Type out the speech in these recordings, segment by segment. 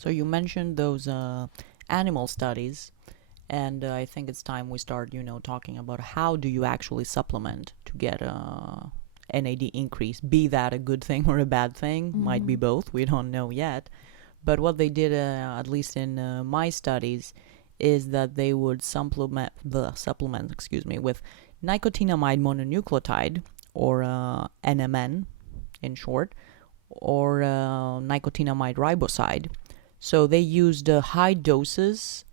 So you mentioned those animal studies, and I think it's time we start, talking about how do you actually supplement to get a NAD increase, be that a good thing or a bad thing, might be both, we don't know yet. But what they did, at least in my studies, is that they would supplement, with nicotinamide mononucleotide, or NMN in short, or nicotinamide riboside. So they used high doses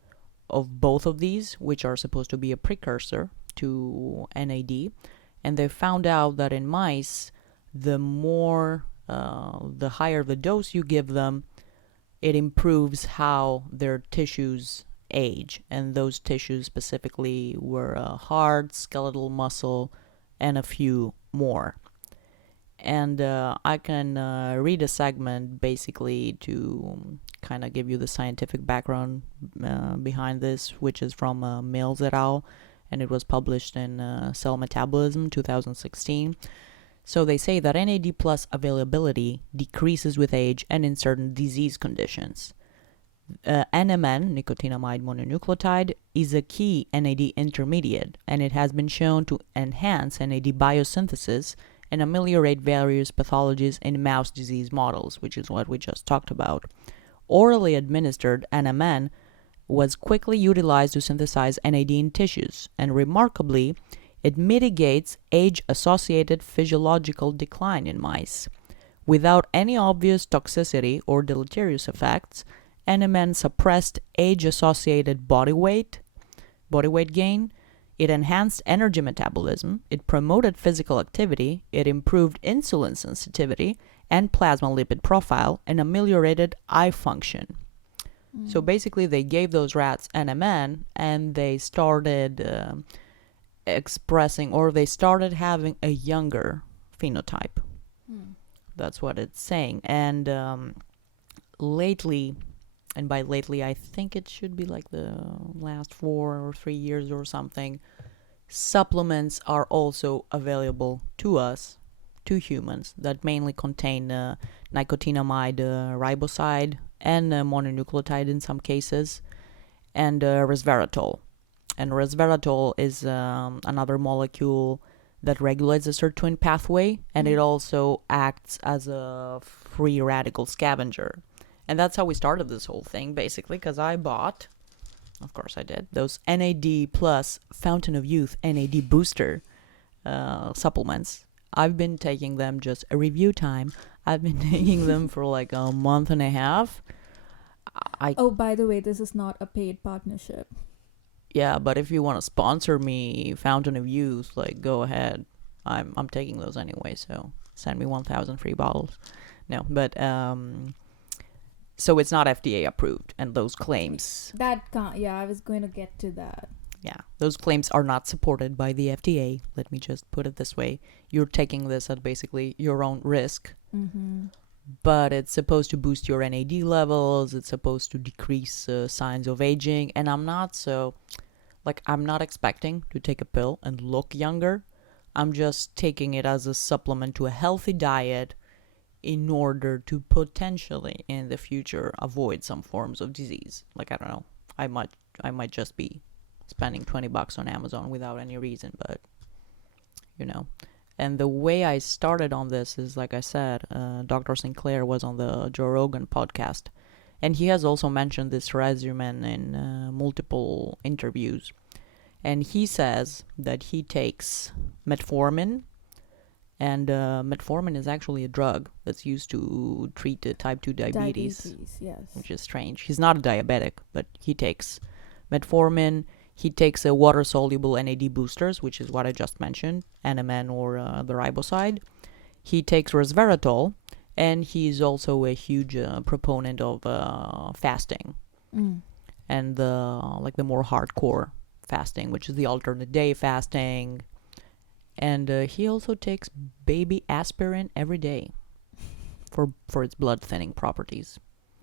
of both of these, which are supposed to be a precursor to NAD, and they found out that in mice, the higher the dose you give them, it improves how their tissues age, and those tissues specifically were heart, skeletal muscle, and a few more. And I can read a segment basically to kind of give you the scientific background behind this, which is from Mills et al., and it was published in Cell Metabolism 2016. So they say that NAD plus availability decreases with age and in certain disease conditions. NMN, nicotinamide mononucleotide, is a key NAD intermediate, and it has been shown to enhance NAD biosynthesis and ameliorate various pathologies in mouse disease models, which is what we just talked about. Orally administered NMN was quickly utilized to synthesize NAD in tissues, and remarkably, it mitigates age-associated physiological decline in mice. Without any obvious toxicity or deleterious effects, NMN suppressed age-associated body weight gain, it enhanced energy metabolism, it promoted physical activity, it improved insulin sensitivity and plasma lipid profile, and ameliorated eye function. So basically, they gave those rats NMN, and they started they started having a younger phenotype. That's what it's saying. And lately, and by lately I think it should be like the last 4 or 3 years or something, supplements are also available to us, to humans, that mainly contain nicotinamide riboside and mononucleotide in some cases, and resveratrol. And resveratrol is another molecule that regulates the sirtuin pathway, and it also acts as a free radical scavenger. And that's how we started this whole thing, basically, because I bought, of course I did, those NAD plus Fountain of Youth NAD booster supplements. I've been taking them, just a review time, I've been taking them for like a month and a half. Oh, by the way, this is not a paid partnership. Yeah, but if you want to sponsor me, Fountain of Youth, like, go ahead. I'm taking those anyway, so send me 1,000 free bottles. No, but so it's not FDA approved, and those claims, That can't. Yeah, I was going to get to that. yeah, those claims are not supported by the FDA. Let me just put it this way: you're taking this at basically your own risk. But it's supposed to boost your NAD levels. It's supposed to decrease signs of aging, and I'm not expecting to take a pill and look younger. I'm just taking it as a supplement to a healthy diet in order to potentially in the future avoid some forms of disease. Like, I don't know, I might just be spending $20 on Amazon without any reason, but and the way I started on this is, like I said, Dr. Sinclair was on the Joe Rogan podcast, and he has also mentioned this regimen in multiple interviews. And he says that he takes metformin, and metformin is actually a drug that's used to treat type 2 diabetes, yes. which is strange. He's not a diabetic, but he takes metformin. He takes a water-soluble NAD boosters, which is what I just mentioned, NMN or the riboside. He takes resveratrol, and he's also a huge proponent of fasting, and the more hardcore fasting, which is the alternate day fasting. And he also takes baby aspirin every day for its blood thinning properties.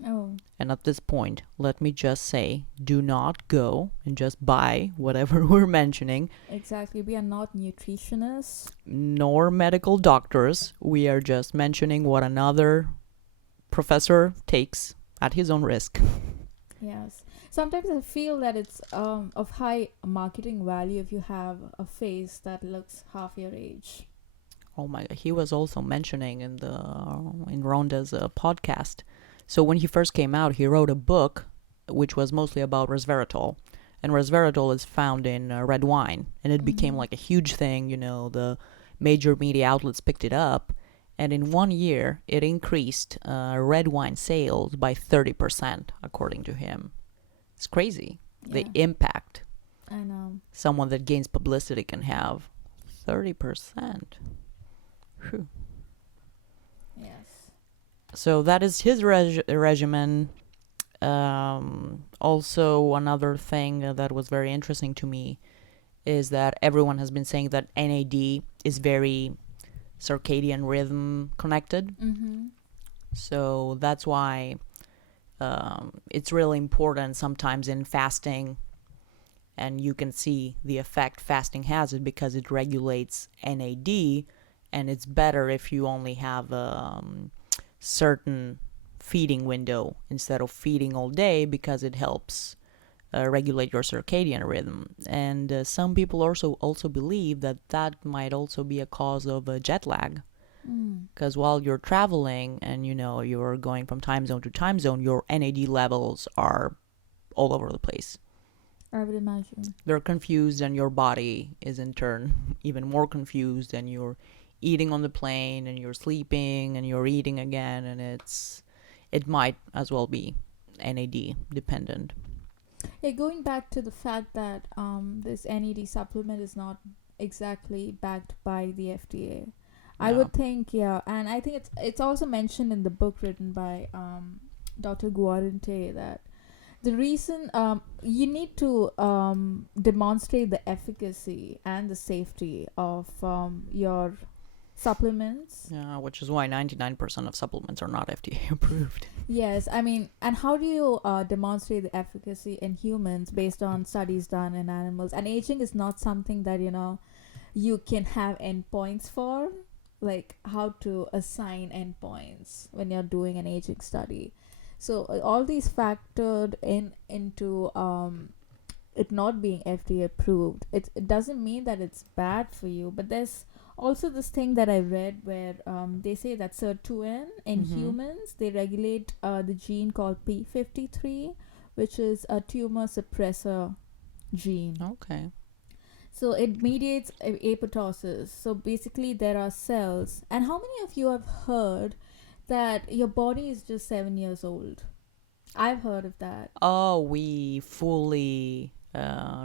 Oh. And at this point, let me just say, do not go and just buy whatever we're mentioning. Exactly. We are not nutritionists. Nor medical doctors. We are just mentioning what another professor takes at his own risk. Yes. Sometimes I feel that it's of high marketing value if you have a face that looks half your age. Oh my god, he was also mentioning in Rhonda's podcast. So when he first came out, he wrote a book which was mostly about resveratrol. And resveratrol is found in red wine, and it became like a huge thing. The major media outlets picked it up, and in 1 year, it increased red wine sales by 30%, according to him. It's crazy. The Yeah. impact I know. someone that gains publicity can have. 30%. Whew. Yes. So that is his regimen. Also, another thing that was very interesting to me is that everyone has been saying that NAD is very circadian rhythm connected. Mm-hmm. So that's why it's really important sometimes in fasting, and you can see the effect fasting has it because it regulates NAD, and it's better if you only have certain feeding window instead of feeding all day, because it helps regulate your circadian rhythm. And some people also believe that that might also be a cause of jet lag, because while you're traveling and you're going from time zone to time zone, your NAD levels are all over the place. I would imagine. They're confused, and your body is in turn even more confused, and you're eating on the plane and you're sleeping and you're eating again, and it might as well be NAD dependent. Yeah, going back to the fact that this NED supplement is not exactly backed by the FDA. I Yeah. would think, yeah, and I think it's also mentioned in the book written by Dr. Guarente that the reason you need to demonstrate the efficacy and the safety of your supplements. Yeah, which is why 99% of supplements are not FDA approved. Yes, I mean, and how do you demonstrate the efficacy in humans based on studies done in animals? And aging is not something that you can have endpoints for, like how to assign endpoints when you're doing an aging study. So all these factored into it not being FDA approved. It doesn't mean that it's bad for you, but there's also this thing that I read where they say that sirtuin in humans, they regulate the gene called P53, which is a tumor suppressor gene. Okay. So it mediates apoptosis. So basically, there are cells. And how many of you have heard that your body is just 7 years old? I've heard of that. Oh, we fully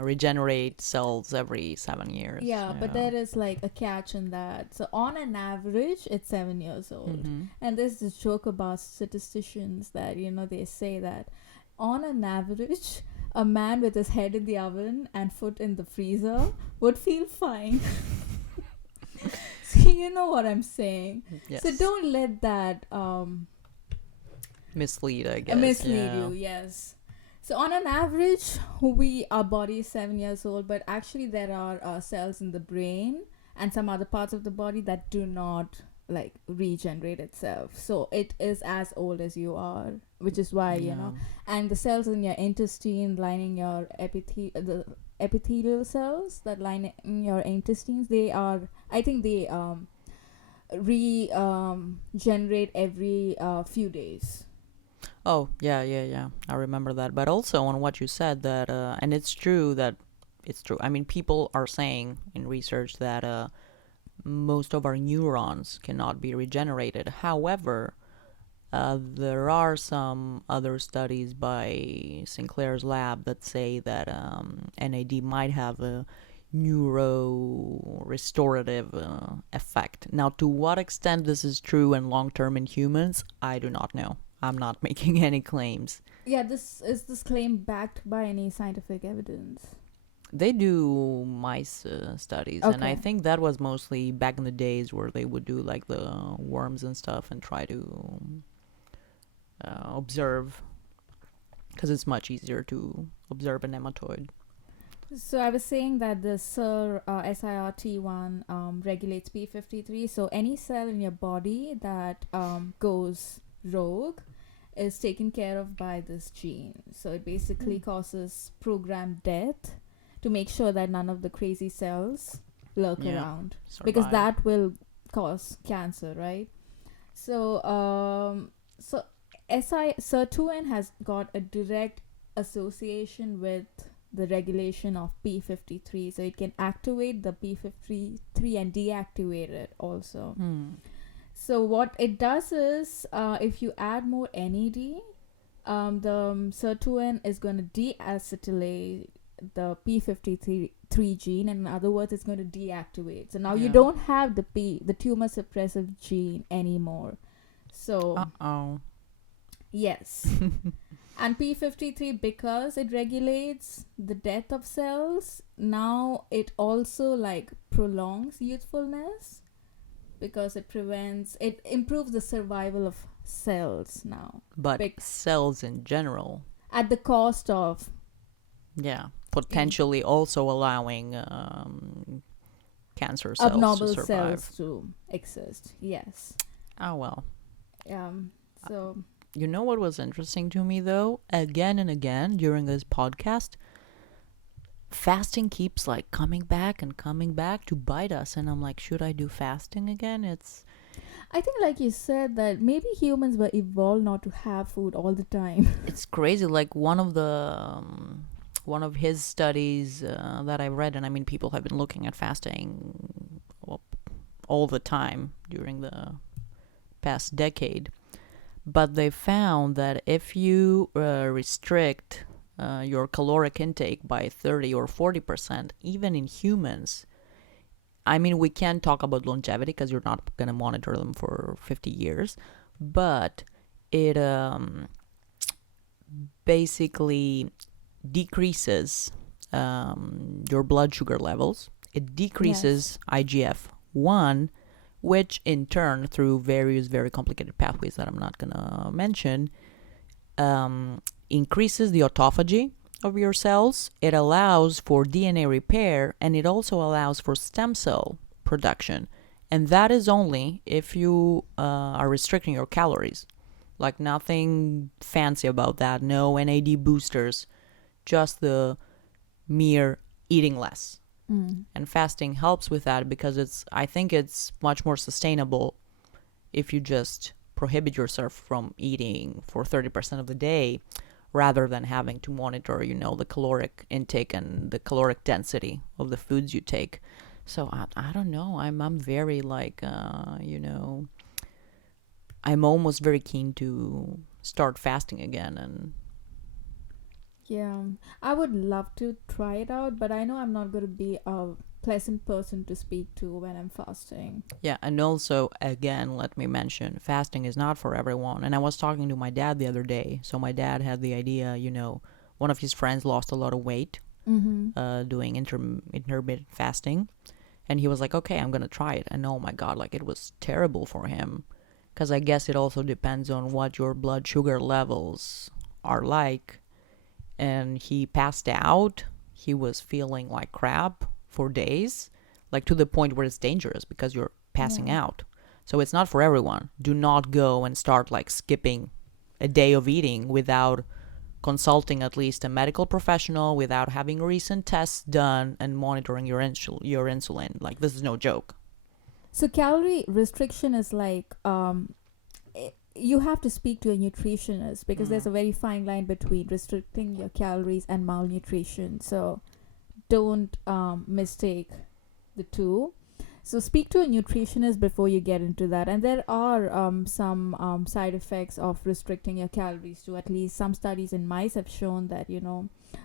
regenerate cells every 7 years. Yeah, but there is like a catch in that. So on an average, it's 7 years old. And there's this joke about statisticians that, they say that on an average, a man with his head in the oven and foot in the freezer would feel fine. So you know what I'm saying. Yes. So don't let that mislead, I guess. mislead you. Yes. So on an average, our body is 7 years old, but actually there are cells in the brain and some other parts of the body that do not like regenerate itself. So it is as old as you are, which is why and the cells in your intestine lining your the epithelial cells that line in your intestines, I think they regenerate every few days. Oh, yeah. I remember that. But also on what you said that, and it's true. I mean, people are saying in research that most of our neurons cannot be regenerated. However, there are some other studies by Sinclair's lab that say that NAD might have a neuro-restorative effect. Now, to what extent this is true and long-term in humans, I do not know. I'm not making any claims. Yeah, this claim backed by any scientific evidence? They do mice studies, and I Okay. think that was mostly back in the days where they would do like the worms and stuff and try to observe, because it's much easier to observe a nematoid. So I was saying that the SIRT1 regulates P53. So any cell in your body that goes rogue is taken care of by this gene. So it basically Mm. causes programmed death to make sure that none of the crazy cells lurk Yeah, around, because survive. that will cause cancer, right? So, so sirtuin has got a direct association with the regulation of P53, so it can activate the P53 and deactivate it also. Hmm. So what it does is, if you add more NAD, the sirtuin is going to deacetylate the P53 gene, and in other words, it's going to deactivate. So now you Yeah. don't have the tumor suppressive gene anymore. So Uh-oh. yes, and P53, because it regulates the death of cells, now it also like prolongs youthfulness, because it improves the survival of cells now, But Bec- cells in general, at the cost of yeah, in potentially also allowing cancer cells to abnormal survive. cells to exist. Yes. Oh well. Um. So You know what was interesting to me though? Again and again during this podcast, fasting keeps like coming back to bite us, and I'm like, should I do fasting again? I think, like you said, that maybe humans were evolved not to have food all the time. It's crazy. Like one of his studies that I read, and I mean, people have been looking at fasting all the time during the past decade, but they found that if you restrict your caloric intake by 30 or 40%, even in humans, I mean, we can't talk about longevity because you're not going to monitor them for 50 years, but it basically decreases your blood sugar levels. It Yes. decreases IGF-1, which in turn, through various very complicated pathways that I'm not going to mention, increases the autophagy of your cells. It allows for DNA repair, and it also allows for stem cell production. And that is only if you are restricting your calories. Like nothing fancy about that. No NAD boosters, just the mere eating less. Mm. And fasting helps with that because I think it's much more sustainable if you just prohibit yourself from eating for 30% of the day rather than having to monitor, the caloric intake and the caloric density of the foods you take. So I don't know. I'm very like I'm almost very keen to start fasting again. And Yeah, I would love to try it out, but I know I'm not going to be a pleasant person to speak to when I'm fasting. yeah, and also again, let me mention, fasting is not for everyone. And I was talking to my dad the other day. So my dad had the idea, one of his friends lost a lot of weight Mm-hmm. doing intermittent fasting, and he was like, okay, I'm gonna try it. And oh my god, like it was terrible for him, because I guess it also depends on what your blood sugar levels are like. And he passed out. He was feeling like crap for days, like to the point where it's dangerous because you're passing Yeah. out. So it's not for everyone. Do not go and start like skipping a day of eating without consulting at least a medical professional, without having recent tests done and monitoring your insulin. Like this is no joke. So calorie restriction is like, you have to speak to a nutritionist, because there's Mm. a very fine line between restricting your calories and malnutrition. So don't mistake the two. So speak to a nutritionist before you get into that. And there are some side effects of restricting your calories too. At least some studies in mice have shown that,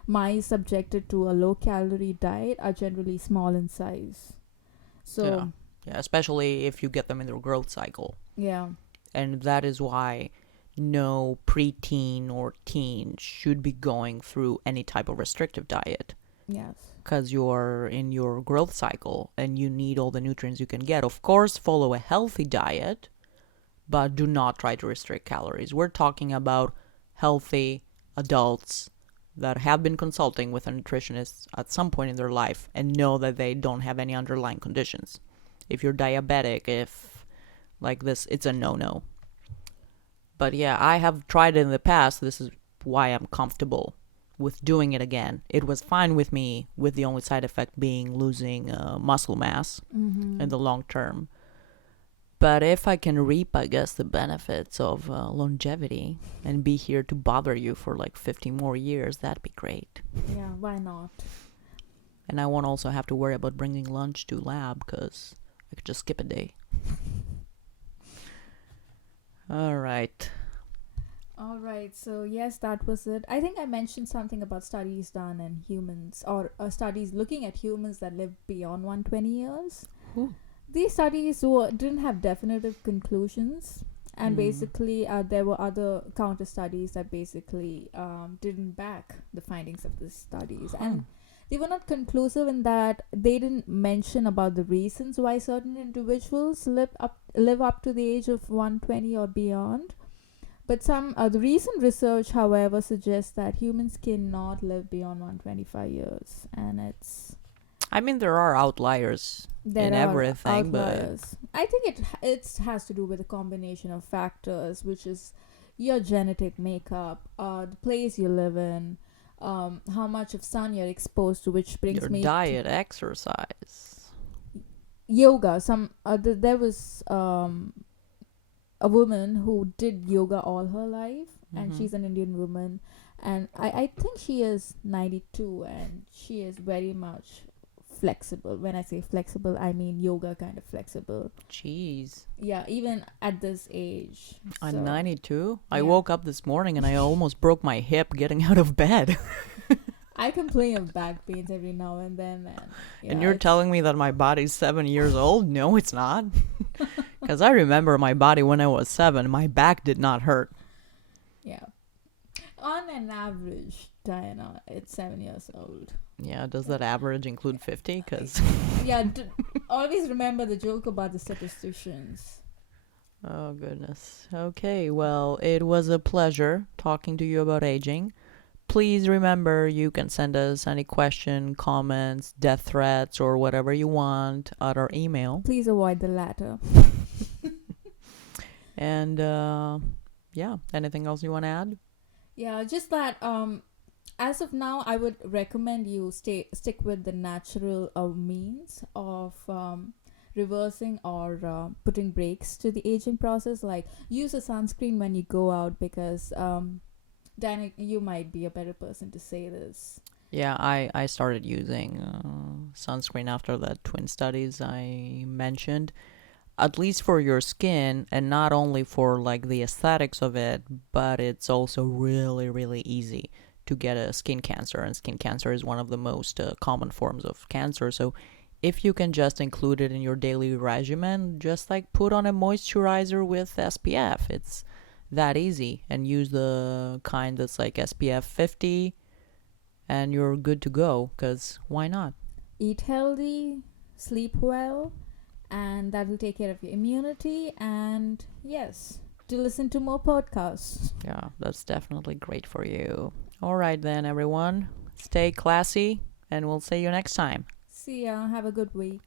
mice subjected to a low calorie diet are generally small in size. Yeah. So Yeah, especially if you get them in their growth cycle. yeah. And that is why no preteen or teen should be going through any type of restrictive diet, Yes. because you're in your growth cycle and you need all the nutrients you can get. Of course, follow a healthy diet, but do not try to restrict calories. We're talking about healthy adults that have been consulting with a nutritionist at some point in their life and know that they don't have any underlying conditions. If you're diabetic, if like this, it's a no-no. But yeah, I have tried it in the past. This is why I'm comfortable with doing it again. It was fine with me, with the only side effect being losing muscle mass in Mm-hmm. the long term. But if I can reap, I guess, the benefits of longevity and be here to bother you for like 50 more years, that'd be great. Yeah, why not? And I won't also have to worry about bringing lunch to lab because I could just skip a day. All right. All right, so yes, that was it. I think I mentioned something about studies done in humans, or studies looking at humans that live beyond 120 years. Ooh. These studies didn't have definitive conclusions, and Hmm. basically, there were other counter studies that basically didn't back the findings of these studies, Huh. and they were not conclusive in that they didn't mention about the reasons why certain individuals live up to the age of 120 or beyond. But some the recent research, however, suggests that humans cannot live beyond 125 years, and I mean, there are outliers in there are everything, but outliers. I think it has to do with a combination of factors, which is your genetic makeup, the place you live in, how much of sun you're exposed to, which your brings me to diet, exercise. yoga. There was a woman who did yoga all her life, and Mm-hmm. she's an Indian woman, and I think she is 92, and she is very much flexible. When I say flexible, I mean yoga kind of flexible. Jeez. Yeah, even at this age. I'm So 92. I yeah, woke up this morning and I almost broke my hip getting out of bed. I complain of back pains every now and then, and And yeah, you're it's telling me that my body's 7 years old? No, it's not. Because I remember my body when I was 7. My back did not hurt. yeah. On an average, Diana, it's 7 years old. Yeah, does that average include 50? Because, Yeah, always remember the joke about the statisticians. oh goodness. Okay, well, it was a pleasure talking to you about aging. Please remember you can send us any question, comments, death threats, or whatever you want at our email. Please avoid the latter. And yeah, anything else you want to add? Yeah, just that as of now, I would recommend you stick with the natural means of reversing or putting brakes to the aging process. Like use a sunscreen when you go out, because Dana, you might be a better person to say this. Yeah, I started using sunscreen after the twin studies I mentioned, at least for your skin, and not only for like the aesthetics of it, but it's also really, really easy to get a skin cancer, and skin cancer is one of the most common forms of cancer. So if you can just include it in your daily regimen, just like put on a moisturizer with SPF, it's that easy, and use the kind that's like SPF 50, and you're good to go, because why not? Eat healthy, sleep well, and that will take care of your immunity. And yes, to listen to more podcasts. Yeah, that's definitely great for you. All right, then, everyone. Stay classy, and we'll see you next time. See ya. Have a good week.